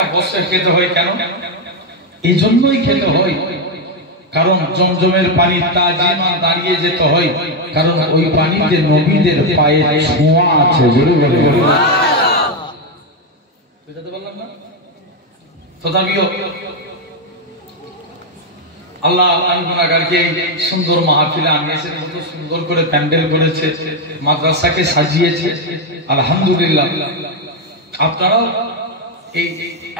বসে খেতে হয় কেন? এই জন্যই খেতে হয় কারণ জমজমের পানি তাজিমা দাঁড়িয়ে যেতে হয়, কারণ ওই পানিতে নবীদের পায়ে ছোঁয়া আছে। জোরে বলে বুঝাতে পারলাম না? তথাপিও আল্লাহ গুনাহগারকে সুন্দর মাহফিলে আনিয়েছে, কত সুন্দর করে প্যান্ডেল করেছে, মাদ্রাসাকে সাজিয়েছে। আলহামদুলিল্লাহ। আপনারা এই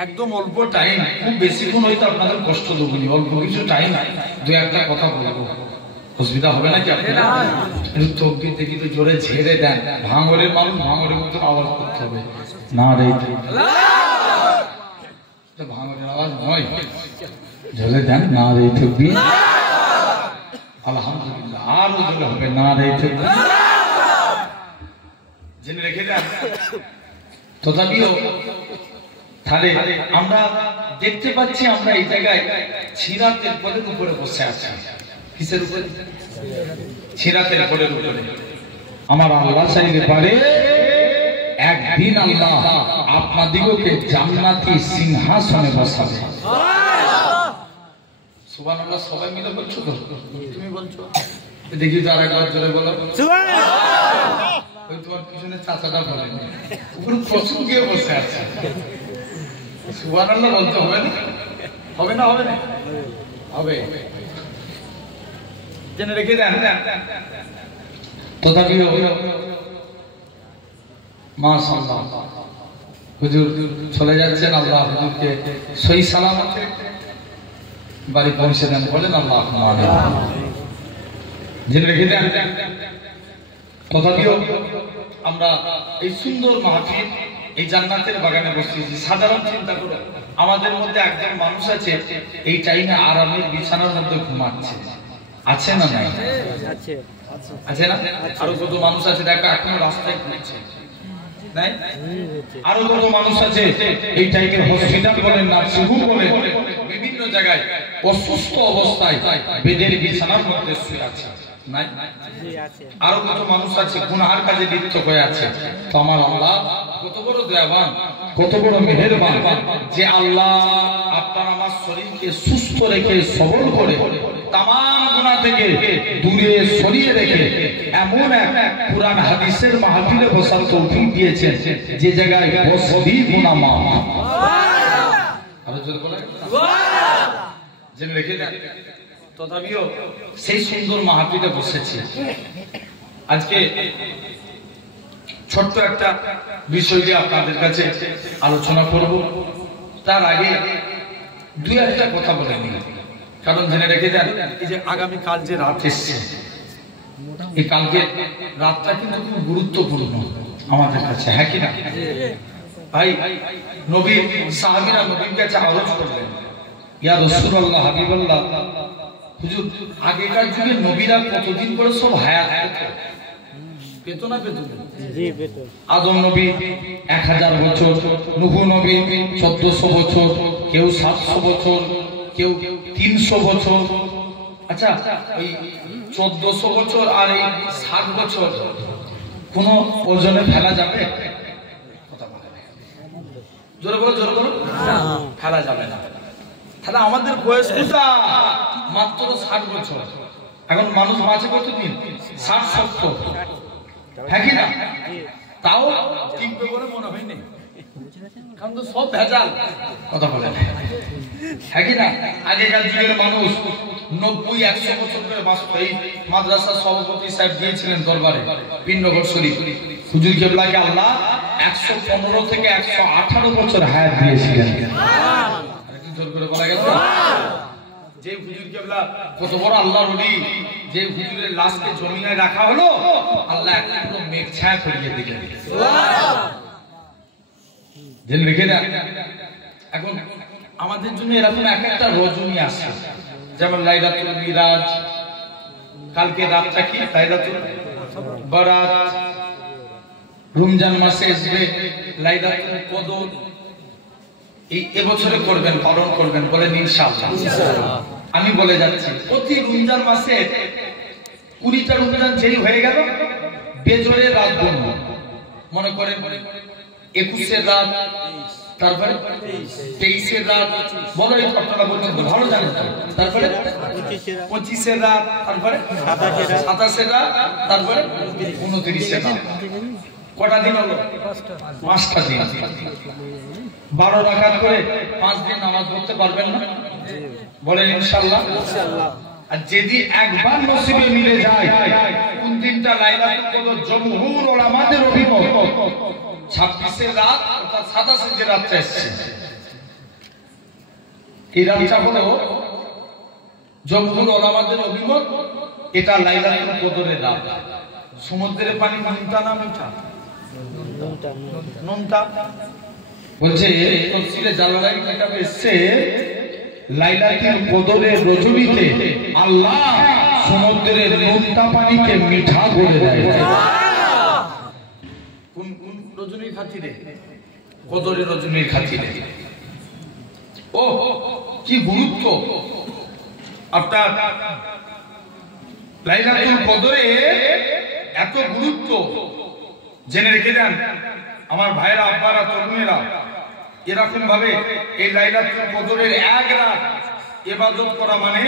একদম অল্প টাইম, খুব বেশিক্ষণ হয়তো আপনাদের কষ্ট দেবনি, অল্প কিছু টাইম দু একটা কথা বলবো, অসুবিধা হবে নাকি? আপনারা একটু তকবীর দেখি তো জোরে ঝেড়ে দেন। ভাঙরের মানুষ ভাঙরের মতো আওয়াজ করতে হবে না রে, ভাঙরের আওয়াজ নয়, জোরে দেন না রে তকবীর। আলহামদুলিল্লাহ। আরো জোরে হবে না রে তকবীর, জেনে রেখে দেন। তথাপিও তাহলে আমরা দেখতে পাচ্ছি আমরা এই জায়গায় সিরাতের পদের উপরে বসে আছি। কিসের উপরে? সিরাতের পদের উপরে। আমার আল্লাহ চাইলে পারে একদিন আল্লাহ আপনাদিগকে জান্নাতি সিংহাসনে বসাবে। সুবহানাল্লাহ। সবাই মিলে বলছো তো? তুমি বলছো? দেখি তো আরেকবার জোরে বলো সুবহানাল্লাহ। ওই তোমার পিছনে চাচাটা বলেন, উপরে প্রচুর গিয়ে বসে আছে। সুবহানাল্লাহ বলতে হবে না? হবে না? হবে না? হবে। জেনে রেখে দেন। তথাপিও মাশাআল্লাহ হুজুর চলে যাচ্ছেন, আল্লাহ হুজুরকে সহি সালামতে বাড়ি পৌঁছে দেন, বলেন আল্লাহুম্মা আমিন। জেনে রেখে দেন। তথাপিও আমরা এই সুন্দর মাহফিল, এই জান্নাতের বাগানে বসেছি। সাধারণ চিন্তা করো, আমাদের মধ্যে একজন মানুষ আছে এই টাইমে আরামের বিছানার মধ্যে ঘুমাচ্ছে, আছে না? নাই? আছে না? আরো কত মানুষ আছে দেখো এখনো রাস্তায় ঘুরছে, নাই? আরো কত মানুষ আছে এই টাইমে হসপিটাল বলেন, নার্সিংহোম বলেন, বিভিন্ন জায়গায় অসুস্থ অবস্থায় বেডের বিছানার মধ্যে শুয়ে আছে, নাই? আরো কত মানুষ আছে গুনাহের কাজে লিপ্ত হয়ে আছে। তো আমার আল্লাহ কত বড় দয়াবান, কত বড় মেহেরবান যে আল্লাহ আপনার আমার শরীরকে সুস্থ রেখে সবল করে তামাম গুনাহ থেকে দূরে সরিয়ে রেখে এমন এক কুরআন হাদিসের মাহফিলে বসার তৌফিক দিয়েছেন যে জায়গায় বসলেই গুনাহ মাফ। আরো জোরে বলেন সুবহানাল্লাহ। জেনে রেখে দেন। তথাপিও সেই সুন্দর মাহফিলে বসেছি। আজকে ছোট্ট একটা বিষয় নিয়ে আপনাদের কাছে আলোচনা করব। তার আগে দুই একটা কথা বলে নিই, কারণ জেনে রেখে দেন এই যে আগামী কাল যে রাত এসছে, এই কালকে রাতটা কিন্তু খুব গুরুত্বপূর্ণ আমাদের কাছে, হ্যাঁ কি না ভাই? নবীর সাহাবীরা নবীর কাছে আরজ করলেন, ইয়া রাসূলুল্লাহ, হাবিবাল্লাহ, হুজুর আগেকার যুগে নবীরা কতদিন করে সব হায়াত পেত না? পেত। জি পেত। আদম নবী 1000 বছর, নূহ নবী 1400 বছর, কেউ 700 বছর, কেউ 300 বছর। আচ্ছা, ওই 1400 বছর আর এই 60 বছর কোন ওজনে ফেলা যাবে? কথা বলে জোরে বলো, জোরে বলো। ফেলা যাবে না। তাহলে আমাদের বয়স মাত্র 60 বছর। এখন মানুষ বাঁচে কতদিন? 60-70, হ্যাঁ কি না? তাও টিকবে বলে মনে হয় না, কারণ তো সব ভেজাল। কথা বলে হ্যাঁ কি না? আগেকার যুগের মানুষ 90-100 বছর করে বাঁচত। এই মাদ্রাসার সভাপতি সাহেব দিয়েছিলেন দরবারে পিন্ডঘর শরীফ, হুজুর কেবলাকে আল্লাহ 115 থেকে 118 বছর হায়াত দিয়েছিলেন। যে হুজুর কেবলা কত বড় আল্লাহর ওলি, যে হুজুরের লাশকে জমিনে রাখা হলো, আল্লাহ একটু মেঘ ছায়া করিয়ে দিলেন। জেনে রেখে দেন। এখন আমাদের জন্য এরকম এক একটা রজনী আসে, যেমন লাইলাতুল মিরাজ, কালকে রাতটা কি লাইলাতুল বারাত, রমজান মাসে আসবে লাইলাতুল কদর। এই এবছরে করবেন, পালন করবেন, বলেন ইনশাআল্লাহ। আমি বলে যাচ্ছি প্রতি রমজান মাসে 20টা রমজান যেই হয়ে গেল বেজরের রাত গুনবো। মনে করেন 21-এর রাত, তারপরে 23-এর রাত, বলো এই আপনারা বলছেন তো ভালো জানেন তো। তারপরে 25-এর রাত, তারপরে 27-এর রাত, তারপরে 29-এর রাত। কটা দিন হলো? 5টা দিন। 12 রাকাত করে 5 দিন নামাজ পড়তে পারবেন না? বলেন ইনশাআল্লাহ। আর যদি একবার নসিবে মিলে যায়, কোন দিনটা লাইলাতুল কদর জমহুর উলামাদের অভিমত 26-এর রাত অর্থাৎ 27 যে রাতটা এসেছে, এই রাতটা হলো জমহুর উলামাদের অভিমত, এটা লাইলাতুল কদরের রাত। সমুদ্রের পানি নুনটা না মিঠা? নুনটা। বলছে তাফসীরে জালালাইন কিতাবে এসেছে লাইলাতুল কদরের রজনীতে আল্লাহ সমুদ্রের নুনটা পানিকে মিঠা করে দেয়। কোন কোন রজনীর খাতিরে? কদরের রজনীর খাতিরে। ও কি গুরুত্ব আপনার লাইলাতুল কদরে, এত গুরুত্ব জেনে রেখে যান আমার ভাইরা, আব্বারা, তরুণেরা। এরকম ভাবে এই লাইলাতুল কদরের এক রাত ইবাদত করা মানে,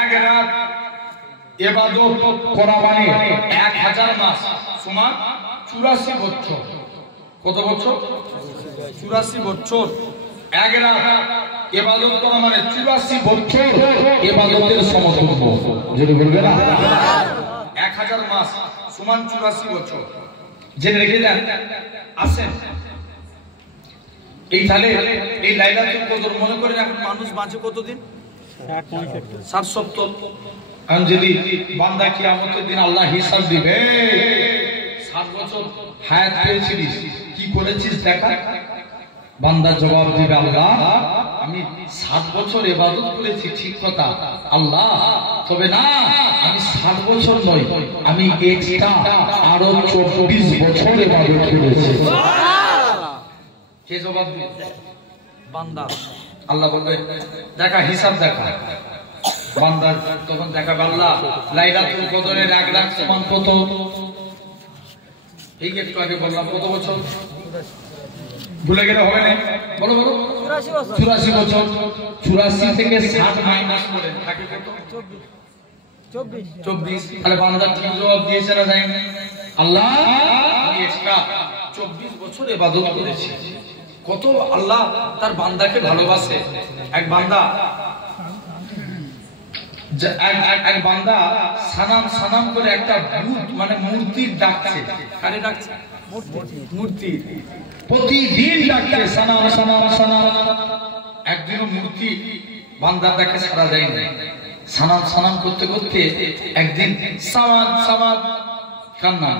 এক রাত ইবাদত করা মানে 1000 মাস সমান 84 বছর। কত বছর? 84 বছর। এক রাত ইবাদত করা মানে 84 বছর ইবাদতের সমতুল্য। যদি বলবে না 1000 মাস সমান 84 বছর। জেনে রেখে যান। আসেন এই তাহলে এই লাইলাতুল কদর মনে করেন এখন মানুষ বাঁচে কতদিন? 60-70। কারণ যদি বান্দা কিয়ামতের দিন আল্লাহ হিসাব দিবে, 7 বছর হায়াত পেয়েছিস, কি করেছিস দেখা। বান্দা জবাব দিবে, আল্লাহ আমি 7 বছর ইবাদত করেছি, ঠিক কথা আল্লাহ, তবে না আমি 7 বছর নয়, আমি এক্সট্রা আরো 24 বছর ইবাদত করেছি। কে জবাব দিবে? বান্দা। আল্লাহ বলবে দেখা, হিসাব দেখা। বান্দা তখন দেখাবে, আল্লাহ লাইলাতুল কদরের এক রাত সমান কত? এই একটু আগে বললাম কত বছর? ভুলে গেলে হবে না, বলো বলো। 84 বছর। 84 থেকে 60 মাইনাস করে থাকে কত? 24। তাহলে বান্দা ঠিক জবাব দিয়েছে না? জানেন আল্লাহ আমি এক্সট্রা 24 বছর ইবাদত করেছি। কত আল্লাহ তার বান্দাকে ভালোবাসে। এক বান্দা সানাম সানাম করে একটা বুত মানে মূর্তির ডাকছে। কারে ডাকছে? মূর্তি। প্রতিদিন ডাকছে সানাম সানাম সানাম। একদিনও মূর্তি বান্দার ডাকে সাড়া দেয় না। সানাম সানাম করতে করতে একদিন সামাদ সামাদ কান্না।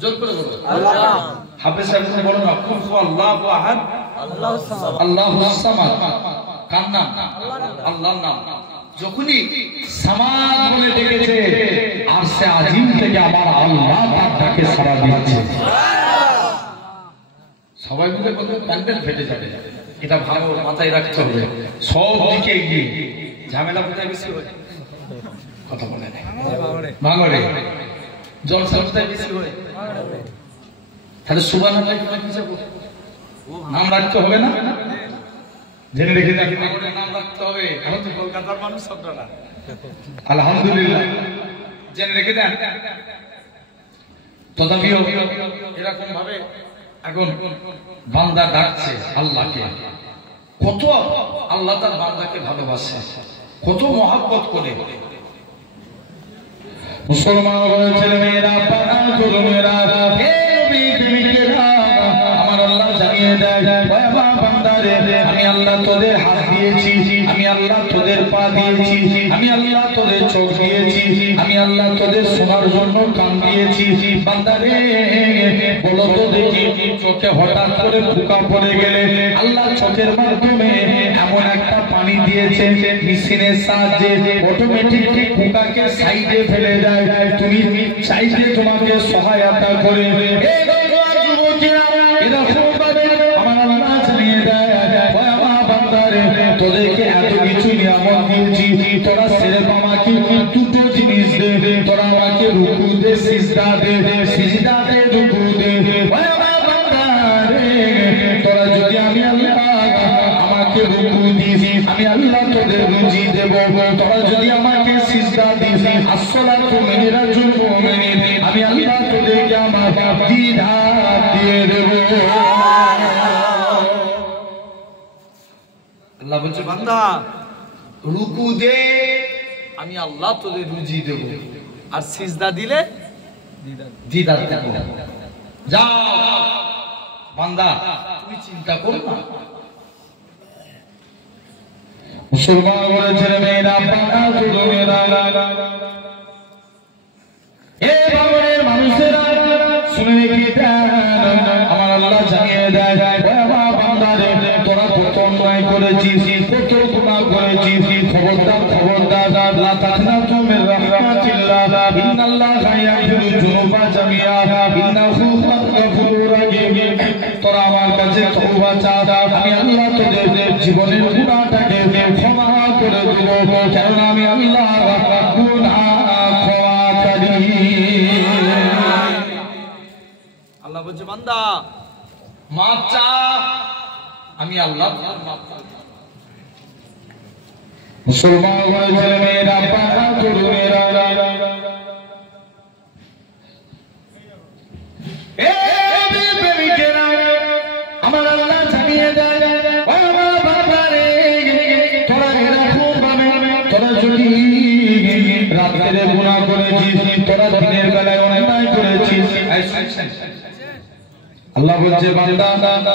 জোর করে বলো আল্লাহ। হাফেজ সাহেব বলো না, কুল হুয়াল্লাহু আহাদ আল্লাহুস সামাদ। কান্না আল্লাহর নাম। যখনই সামাদ বলে ডেকেছে, আরশে আজিম থেকে আমার আল্লাহ তার ডাকে সাড়া দিয়েছে। সবাই মিলে বলবে প্যান্ডেল ফেটে যাবে। এটা ভালো মাথায় রাখতে হবে। সব দিকে এগিয়ে ঝামেলা কোথায় বেশি হয়? কথা বলে না ভাঙড়ে। জলসা কোথায় বেশি হয়? তাহলে সুবহানাল্লাহ নাম রাখতে হবে না? জেনে রেখে দেখি নাম রাখতে হবে। এখন তো কলকাতার মানুষ আপনারা আলহামদুলিল্লাহ জেনে রেখে দেন। তথাপিও এরকম ভাবে এখন বান্দা ডাকছে আল্লাহকে। কত আল্লাহ তার বান্দাকে ভালোবাসে, কত মহব্বত করে। মুসলমান ছেলে মেয়েরা, পাড়া তরুণেরা, হে নবী প্রেমিকেরা, আমার আল্লাহ জানিয়ে দেয় বান্দারে, আমি আল্লাহ তোদের হাত দিয়েছি, আমি আল্লাহ তোদের পা দিয়েছি, আমি আল্লাহ তোদের চোখ দিয়েছি, আমি আল্লাহ তোদের শোনার জন্য কান দিয়েছি। বান্দারে বলো তো দেখি, চোখে হঠাৎ করে পোকা পড়ে গেলে আল্লাহ চোখের মাধ্যমে এমন একটা পানি দিয়েছে, মেশিনের সাহায্যে অটোমেটিক পোকাকে সাইডে ফেলে দেয়। তুমি চাইলে তোমাকে সহায়তা করে তোদেরকে এত কিছু নিয়ামত দিয়েছি, তোরা সিরেফ আমাকে দুটো জিনিস দে, তোরা আমাকে রুকু দে, সিজদা দে, সিজদা দে, রুকু দে। রুকু দিস আমি আল্লাহ তোদের রুজি দেব তোরা যদি আমাকে সিজদা দিস আসসালাতু মিরাজুল মুমিনিন আমি আল্লাহ তোদেরকে আমার দ্বিধা দিয়ে দেব আল্লাহ বলছে বান্দা রুকু দে আমি আল্লাহ তোদের রুজি দেব আর সিজদা দিলে দিদার দেব যাও বান্দা তুমি চিন্তা করো না মুসলমান বলেছেন মেয়েরা বান্দা করো মেয়েরা এ বাংলার মানুষেরা শুনে রেখে আমার আল্লাহ জানিয়ে দেয় বান্দারে তোরা কত অন্যায় করেছিস কত গুনাহ করেছিস খবরদার লা তাকনাতু মির রাহমাতিল্লাহ ইন্নাল্লাহা ইয়াগফিরু যুনুবা জামিআ ইন্নাহু গফুরুর রাহিম তোরা আমার কাছে তওবা চা আমি আল্লাহ তোদের জীবনের গুনাহটাকে ক্ষমা করে দেব কারণ আমি আল্লাহ গুনাহ ক্ষমাকারী আল্লাহ বলছে বান্দা মাফ চা আমি আল্লাহ মাফ করে দেব মুসলমান বলেছেন মেয়েরা বাধা করো মেয়েরা আমার আল্লাহ জানিয়ে দেয় আমার বাবারে তোরা এরকম ভাবে তোরা যদি রাতের গুনাহ করেছিস তোরা দিনের বেলায় অন্যায় করেছিস আল্লাহ বলছে বান্দা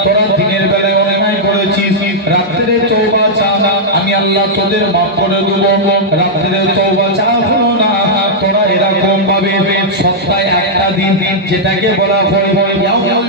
তোরা দিনের বেলায় অন্যায় করেছিস রাতে তওবা চা আমি আল্লাহ তোদের মাফ করে দেব রাতে তওবা চা হলো না তোরা এরকম ভাবে সপ্তাহে একটা দিন যেটাকে বলা হয় ইয়াউমুল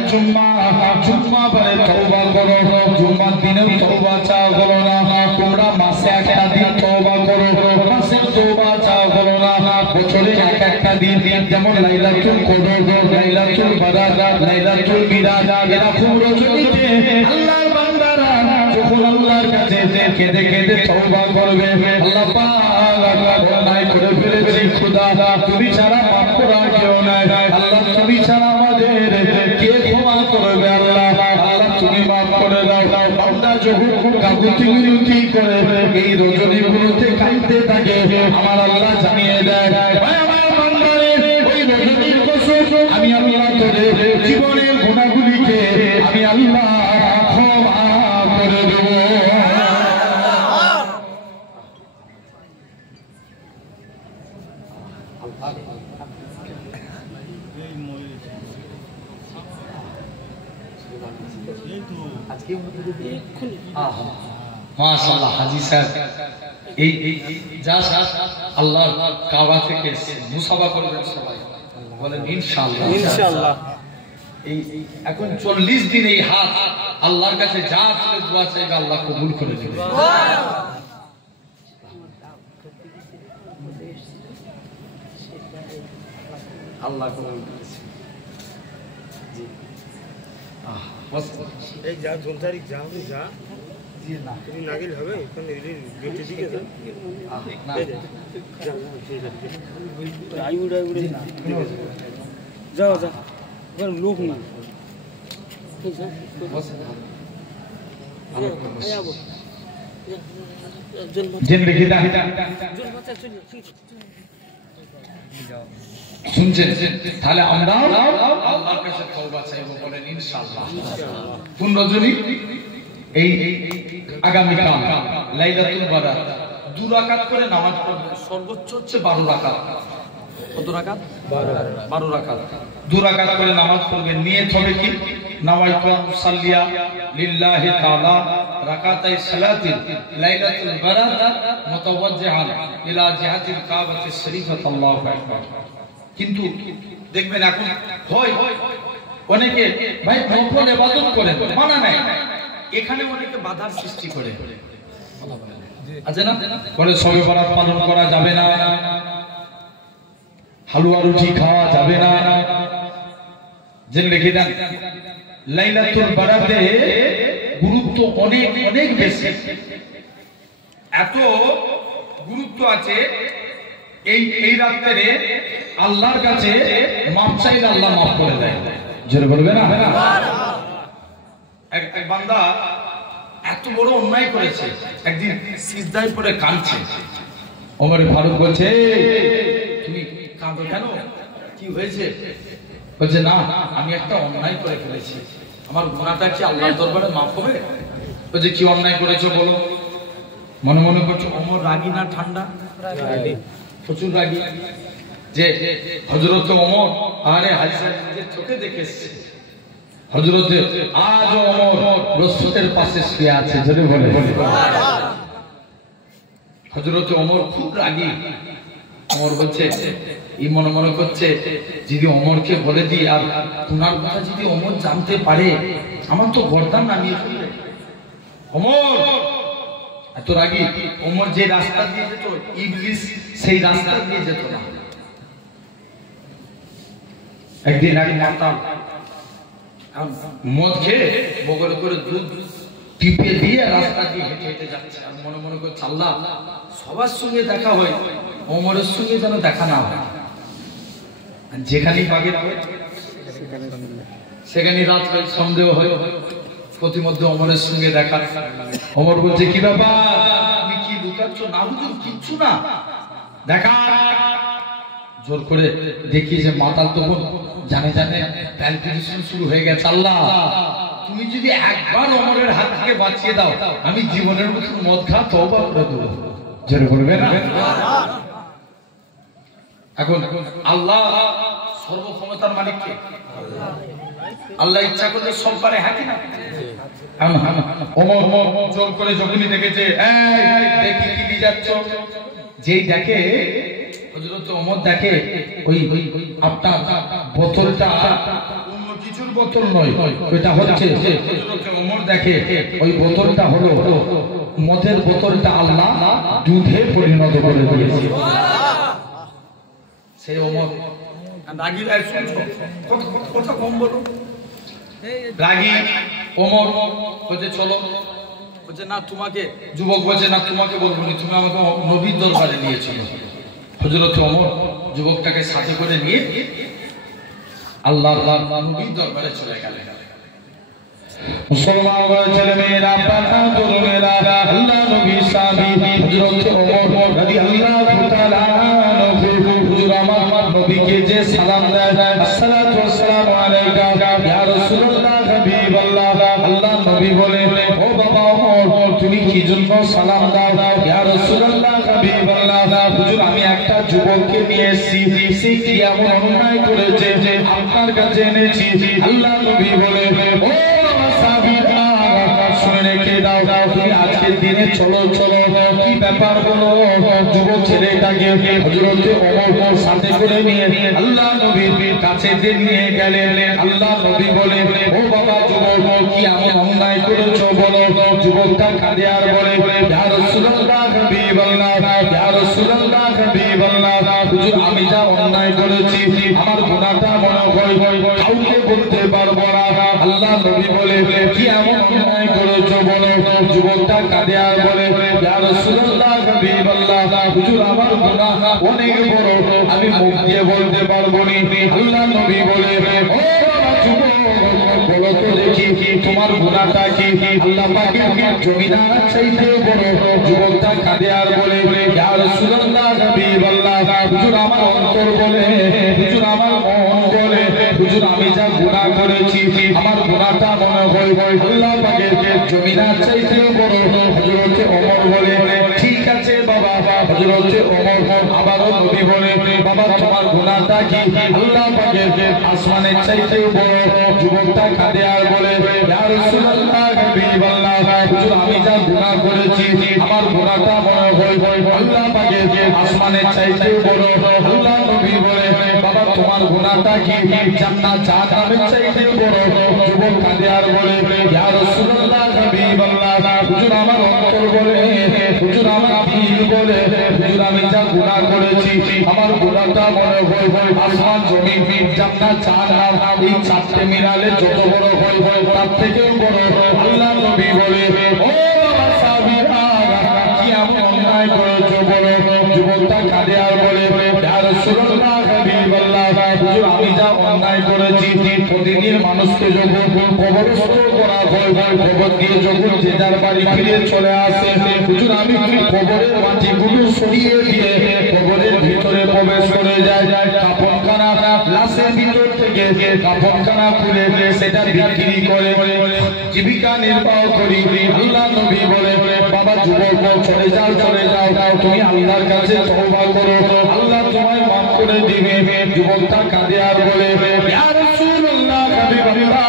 জুম্মা বারে তওবা করো জুম্মার দিনেও তওবা চা হলো না তোমরা মাসে একটা দিন তওবা করো মাসে তওবা চা হলো না বছরে একটা দিন যেমন লাইলাতুল কদর লাইলাতুল বারাত লাইলাতুল মিরাজ এরকম রজনীতে আল্লাহর বান্দারা যখন আল্লাহর কাছে কেঁদে কেঁদে তওবা করবে আল্লাহ পাক অন্যায় করে ফেলেছি খোদা তুমি ছাড়া মাফ করার কেউ নাই আল্লাহ তুমি ছাড়া আমাদের কে ক্ষমা করবে আল্লাহ আল্লাহ তুমি মাফ করে দাও বান্দা যখন কাকুতি মিনতি করে এই রজনীগুলোতে কাঁদতে থাকে আমার আল্লাহ জানিয়ে দেয় আমার বান্দারে ওই রজনীর কসম আমি আল্লাহ তোদের জীবনের গুনাহগুলিকে আমি আল্লাহ ক্ষমা করে দেব মাশাআল্লাহ হাজী সাহেব এই যা আল্লাহর কাবা থেকে মুসাফা করবেন সবাই বলেন ইনশাআল্লাহ ইনশাআল্লাহ এই এখন 40 দিন এই হাত আল্লাহর কাছে যা তুলে দোয়া চাইবে আল্লাহ কবুল করে নেবে আল্লাহ কবুল করেছে জি বস এই যা জলতারিক যা হবে যা জি না তুমি না গেলে হবে ওখানে গেটে দিকে না আই উড়ে যাও যা কোন লোক না বস আয়াবো জিন্দেগি দা শুনছেন তাহলে আমরা আল্লাহর কাছে তওবা চাইবো বলেন ইনশাআল্লাহ কোন রজনী এই আগামী কাল লাইলাতুল বারাত 2 রাকাত করে নামাজ পড়বেন সর্বোচ্চ হচ্ছে 12 রাকাত কত রাকাত 12 রাকাত 2 রাকাত করে নামাজ পড়বেন নিয়ত হবে কি নাওয়াইতু মুসাল্লিয়া লিল্লাহি তাআলা রাকাতাই সালাতিন লাইলাতুল বারাত মুতাওয়াজ্জিহান ইলা জিহাতিল কাবাতিশ শরীফাত আল্লাহু আকবার কিন্তু দেখবেন এখন হয় অনেকে ভাই নফল ইবাদত করেন মানা নাই এখানে অনেকে বাধার সৃষ্টি করে আছে না বলে শবে বরাত পালন করা যাবে না হালুয়া রুটি খাওয়া যাবে না জেনে রেখে দেন লাইলাতুল বারাতে গুরুত্ব অনেক অনেক বেশি এত গুরুত্ব আছে এই রাতে আল্লাহর কাছে মাফ চাইলে আল্লাহ মাফ করে দেয় জোরে বলবে না এক বান্দা এত বড় অন্যায় করেছে, একদিন সিজদায় পড়ে কাঁদছে। ওমর ফারুক বলছে, তুমি কাঁদো কেন, কি হয়েছে? বলছে, না আমি একটা অন্যায় করে ফেলেছি, আমার গুনাহটা কি আল্লাহর দরবারে মাফ হবে? বলছে, কি অন্যায় করেছো বলো। মনে মনে করছো ওমর রাগী না ঠান্ডা? প্রচুর রাগী। যে হযরত ওমর আরে হাজির চোখে দেখে এসেছে, হযরতে আজ ওমর রাসূলের পাশে শুয়ে আছে, জোরে বলে হযরত ওমর খুব রাগী। ওমর বলছে, এই মনে মনে করছে যদি ওমরকে বলে দিই আর গুনার কথা যদি ওমর জানতে পারে আমার তো গর্দান নামিয়ে ফেলবে। ওমর এত রাগী, ওমর যে রাস্তা দিয়ে যেত ইবলিস সেই রাস্তা দিয়ে যেত না। একদিন আগে মাতাল মদ খেয়ে বগলে করে দুধ টিপে দিয়ে রাস্তা দিয়ে হেঁটে হেঁটে যাচ্ছে, আর মনে মনে করছে আল্লাহ সবার সঙ্গে দেখা হয়, ওমরের সঙ্গে যেন দেখা না হয়। যেখানেই বাগের হয় সেখানেই রাত হয়, সন্দেহ হয়, প্রতিমধ্যে ওমরের সঙ্গে দেখা। ওমর বলছে, কি ব্যাপার, তুমি কি লুকাচ্ছ? না হুজুর কিচ্ছু না, দেখা। জোর করে দেখি যে মাতাল তখন জানে জানে প্যালপিটেশন শুরু হয়ে গেছে। আল্লাহ তুমি যদি একবার ওমরের হাত থেকে বাঁচিয়ে দাও আমি জীবনের মতো মদ খা তওবা করে দেব। জোরে বলবে না? এখন আল্লাহ সর্বক্ষমতার মালিক কে? আল্লাহ ইচ্ছা করলে সব পারে, হ্যাঁ কি না? ওমর জোর করে যখনই দেখেছে, এই দেখি কি দিয়ে যাচ্ছ, যেই দেখে হযরত ওমর দেখে ওই আপনার বোতলটা অন্য কিছুর বোতল নয়, এটা হচ্ছে হযরত ওমর দেখে ওই বোতলটা হলো মদের বোতলটা আল্লাহ দুধে পরিণত করে দিয়েছে। সেই ওমর রাগী, কথা কম বলো, রাগী ওমর বলছে চলো, বলছে না তোমাকে, যুবক বলছে না তোমাকে বলবো না, তুমি আমাকে নবীর দরবারে নিয়ে চলো। হযরত ওমর যুবকটাকে সাথে করে নিয়ে আল্লাহর নবীর দরবারে চলে গেলেন। মুসলমান ছেলে মেয়েরা, বাহাদুর মেয়েরা, আল্লাহ নবী সাহাবী হযরত ওমর রাদিয়াল্লাহু তাআলা হুজুর আমার নবীকে যে সালাম দেয়, আসসালাতু ওয়াসসালামু আলাইকা ইয়া রাসূলুল্লাহ হাবিবাল্লাহ, আল্লাহ নবী বলে, ও বাবা ওমর তুমি কি জন্য সালাম দাও? ইয়া রাসূলুল্লাহ হাবিবাল্লাহ, হুজুর আমি একটা যুবককে নিয়ে এসেছি, সে কি এমন অন্যায় করেছে যে আপনার কাছে এনেছি। আল্লাহ নবী বলে, ও সাহাবীরা শুনে রেখে দাও, তুমি আজকের দিনে চলো চলো, কি ব্যাপার বলো। যুবক ছেলেটাকে হযরত ওমর সাথে করে নিয়ে আল্লাহ নবীর কাছে নিয়ে গেলেন। আল্লাহ নবী বলে, ও বাবা যুবক কি এমন অন্যায় করেছো বলো। যুবকটা কাঁদে আর বলে, ইয়া রাসূলুল্লাহ হাবিবাল্লাহ, ইয়া রাসূলুল্লাহ হাবিবাল্লাহ, হুজুর আমি যা অন্যায় করেছি আমার গুনাহটা মনে হয় কাউকে বলতে পারবো না। আল্লাহ নবী বলে, কি এমন অন্যায় করেছো বলো। যুবকটা কাঁদে আর বলে, ইয়া রাসূলুল্লাহ হাবিবাল্লাহ, হুজুর আমার গুনাহ অনেক বড়, আমি মুখ দিয়ে বলতে পারবো না। আল্লাহ নবী বলে, ও যুবক বলো তো দেখি তোমার গুনাহটা কি? আল্লাহ পাকের জমিদার চাইতে বড়। যুবকটা কাঁদে আর বলে, ইয়া রাসূলুল্লাহ হাবিবাল্লাহ, হুজুর আমার অন্তর বলে, হুজুর আমার মন বলে, হুজুর আমি যা গুনাহ করেছি আমার গুনাহটা মনে হয় আল্লাহ পাকের জমিদার চাইতে বড়। হযরত ওমর বলে, ঠিক আছে বাবা। হযরত ওমর আবারও নবী বলে, বাবা তোমার গুনাহটা কি? আল্লাহ পাকের আসমানের চাইতে বড়। যুবকটা কাঁদে আর বলে, ইয়া রাসূলুল্লাহ হাবিবাল্লাহ, হুজুর আমি যা গুনাহ করেছি আমার গুনাহটা মনে হয় আল্লাহ পাকের আসমানের চাইতে বড়। আল্লাহ নবী বলে, বাবা তোমার গুনাহটা কি? জান্নাত জাহান্নামের চাইতে বড়। যুবক কাঁদে আর বলে, ইয়া রাসূলুল্লাহ হাবিবাল্লাহ, হুজুর আমার অন্তর বলে, হুজুর আমার দিল বলে, হুজুর আমি যা গুনাহ করেছি আমার গুনাহটা মনে হয় আসমান জমিন জান্নাত জাহান্নাম এই চারটে মিলালে যত বড় হয় তার থেকেও বড়। আল্লাহ নবী বলে, ও সাহাবীরা কি এমন অন্যায় করেছো বলো। যুবকটা কাঁদে আর বলে, ইয়া রাসূলুল্লাহ হাবিবাল্লাহ, হুজুর আমি যা অন্যায় করেছি প্রতিদিন মানুষকে যখন কবরস্থ করা হয়, কবর দিয়ে যখন যে যার বাড়ি ফিরে চলে আসে, হুজুর আমি কবরের মাটিগুলো সরিয়ে দিয়ে কবরের ভিতরে প্রবেশ করে যায়, কাফনখানা লাশের ভিতর থেকে কাফনখানা খুলে সেটা বিক্রি করে জীবিকা নির্বাহ করি। আল্লাহ নবী বলে, বাবা যুবক চলে যাও তুমি আল্লাহর কাছে তওবা করো, আল্লাহ তোমায় মাফ করে দিবে। যুবকটা কাঁদে আর বলে, ইয়া রাসূলুল্লাহ হাবিবাল্লাহ,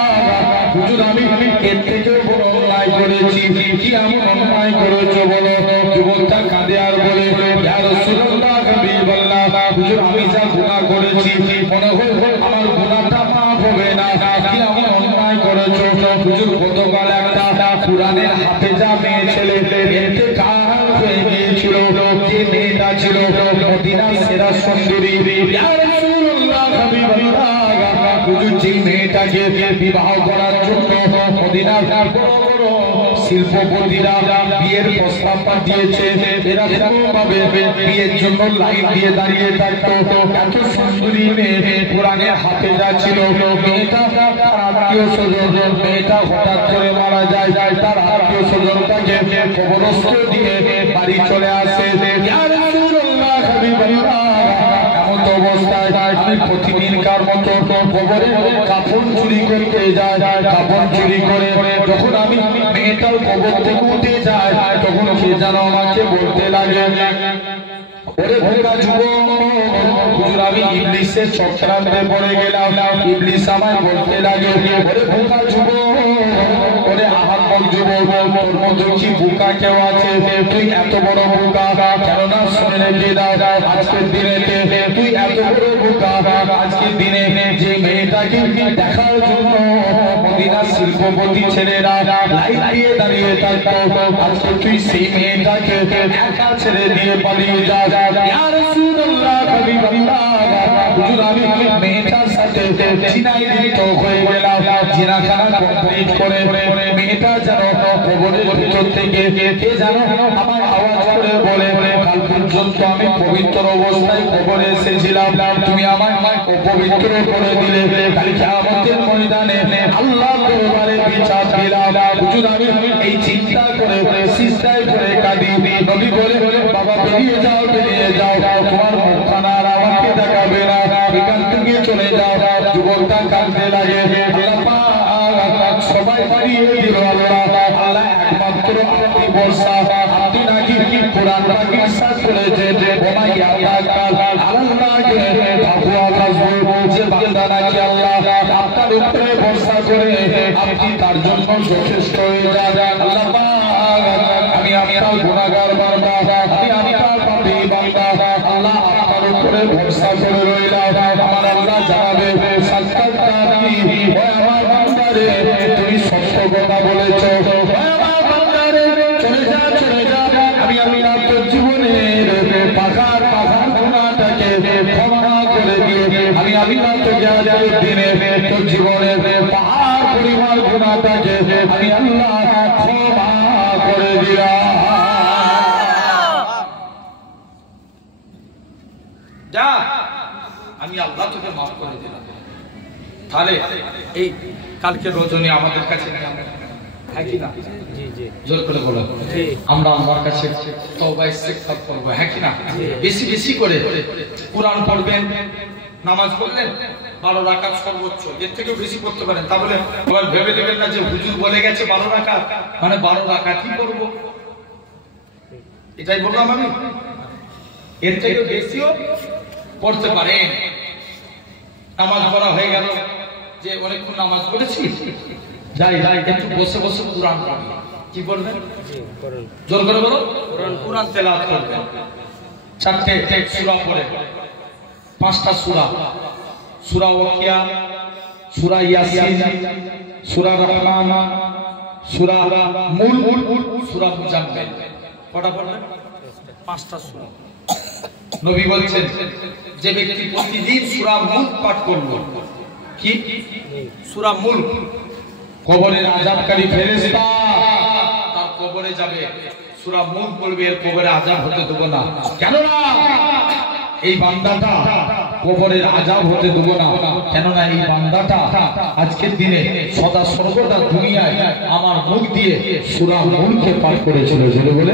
হুজুর আমি এর থেকে বড় অন্যায় করেছি। কি এমন অন্যায় করেছো বলো? যুবকটা কাঁদে আর বলে, ইয়া রাসূলুল্লাহ হাবিবাল্লাহ, হুজুর আমি যা গুনাহ করেছি মনে হয় আমার গুনাহটা মাফ হবে না। কি এমন অন্যায় করেছো? হুজুর গতকাল একটা কুরআনের হাফেজা মেয়ে ছেলে ইন্তেকাল হয়ে গিয়েছিল, যে মেয়েটা ছিল মদিনার সেরা সুন্দরী। ইয়া রাসূলুল্লাহ হাবিবাল্লাহ, হুজুর যে মেয়েটাকে বিবাহ করার জন্য মদিনার বড় বড় শিল্পপতিরা বিয়ের প্রস্তাব পাঠিয়েছে, এরা ভাবে বিয়ের জন্য লাইন দিয়ে দাঁড়িয়ে থাকতো। এত সুন্দরী মেয়ে, কোরআনের হাফেজা ছিল। মেয়েটা তার আত্মীয় স্বজন, মেয়েটা হঠাৎ করে মারা যায়, তার আত্মীয় স্বজনটাকে কবরস্থ দিয়ে বাড়ি চলে আসে। ইয়া রাসূলুল্লাহ হাবিবাল্লাহ, এমন অবস্থায় আমি প্রতিদিনকার মতো কবরে কাফন চুরি করতে যাই। কাফন চুরি করে যখন আমি মেয়েটার কবর থেকে উঠে যায়, তখন কে যেন আমাকে বলতে লাগে, ওরে বোকা যুবক, হুজুর আমি ইবলিসের চক্রান্তে পড়ে গেলাম। ইবলিস আমায় বলতে লাগে, ওরে বোকা যুবক, ওরে আহাম্মক যুবক, তোর মতো কি বোকা কেউ আছে? তুই এত বড় বোকা, কেননা শুনে রেখে দাও, আজকের দিনেতে তুই এত বড় বোকা। আজকের দিনে যে মেয়েটাকে দেখার জন্য মদিনার শিল্পপতি ছেলেরা লাইন দিয়ে দাঁড়িয়ে থাকতো, আজকে তুই সেই মেয়েটাকে একা ছেড়ে দিয়ে পালিয়ে যা। ইয়া রাসূলুল্লাহ হাবিবাল্লাহ, হুজুর আমি মেয়েটার সাথে জিনায় হয়ে গেলাম। জিনাখানা কমপ্লিট করে মেয়েটা যেন কবরের ভিতর থেকে কে যেন আমার আওয়াজ করে বলে, কাল পর্যন্ত আমি পবিত্র অবস্থায় কবরে এসেছিলাম, তুমি আমায় অপবিত্র করে দিলে, কাল কিয়ামতের ময়দানে আল্লাহ দরবারে বিচার দিলাম। হুজুর আমি এই চিন্তা করে সিজদায় পড়ে কাঁদি। নবী বলে, বাবা বেরিয়ে যাও, তোমার মুখখানা আর আমাকে দেখাবে না, এখান থেকে চলে যাও। যুবকটা কাঁদতে লাগে, আল্লাহ সবাই বাড়িয়ে দিল, আল্লাহ একমাত্র আপনি বর্ষা, আপনি নাকি কোরআন পাক ইরশাদ করেছেন, ওমা ইয়াতাকাল আল্লাহকে বাবু আওয়াজ বলছে বান্দা নাকি আল্লাহ আপনার উপরে ভরসা করে আপনি তার জন্য যথেষ্ট হয়ে যান। আল্লাহ আমি আপনার গুনাহগার বান্দা, আমি আপনার পাপী বান্দা, আল্লাহ আপনার উপরে ভরসা করে রইলাম। আমার আল্লাহ জানাবে সাক্ষাৎকার কি, ও আমার বান্দারে তুমি সত্য কথা বলেছো, ও আমার বান্দারে চলে যা, আমি আপনার জীবনের পাখার গুনাহটাকে ক্ষমা করে দিয়ে আমি আপনার তোর দিনে তোর জীবনের পাহাড় পরিমাণ গুনাহটাকে আমি আল্লাহ ক্ষমা করে দিলাম। যা, আমি আল্লাহ তোকে মাফ করে দিলাম। তাহলে এই কালকে রজনী আমাদের কাছে হ্যাঁ কি না? জোর করে বলো, আমরা আমার কাছে তওবা ইস্তেগফার করব, হ্যাঁ কি না? বেশি বেশি করে কোরআন পড়বেন, নামাজ পড়লেন 12 রাকাত সর্বোচ্চ, এর থেকেও বেশি করতে পারেন। তাহলে আবার ভেবে দেবেন না যে হুজুর বলে গেছে 12 রাকাত মানে 12 রাকাতই করব, এটাই বললাম আমি। এর থেকেও বেশিও পড়তে পারেন। নামাজ পড়া হয়ে গেল, যে অনেকক্ষণ নামাজ পড়েছি, যাই একটু বসে বসে কোরআন পড়ি। কি পড়বেন? জোর করে বলো, কোরআন তেলাওয়াত করবেন। 4টে সূরা পড়ে, 5টা সূরা, সূরা ওয়াকিয়া, সূরা ইয়াসিন, সূরা রহমান, সূরা মুলক, সূরা মুজাম্মিল। কটা পড়বেন? 5টা সূরা। নবী বলছেন, যে ব্যক্তি প্রতিদিন সূরা মুলক পাঠ করলো, কি সূরা মুলক, কবরের আযাবকারী ফেরেশতা তার কবরে যাবে, সূরা মুলক বলবে, এর কবরে আযাব হতে দেব না। কেন না? এই বান্দাটা কবরের আযাব হতে দেব না। কেননা এই বান্দাটা আজকের দিনে সদা সর্বদা দুনিয়ায় আমার মুখ দিয়ে সূরা মুলকে পাঠ করেছিল। জোরে বলে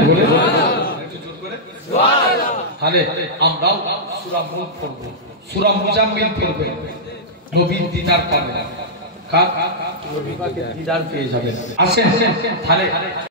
তাহলে আমরাও সূরা মুলক পড়ব, সূরা মুজাম্মিল পড়ব। নবীর দিদার পাবেন, কার নবীকে দিদার পেয়ে যাবেন। আসেন তাহলে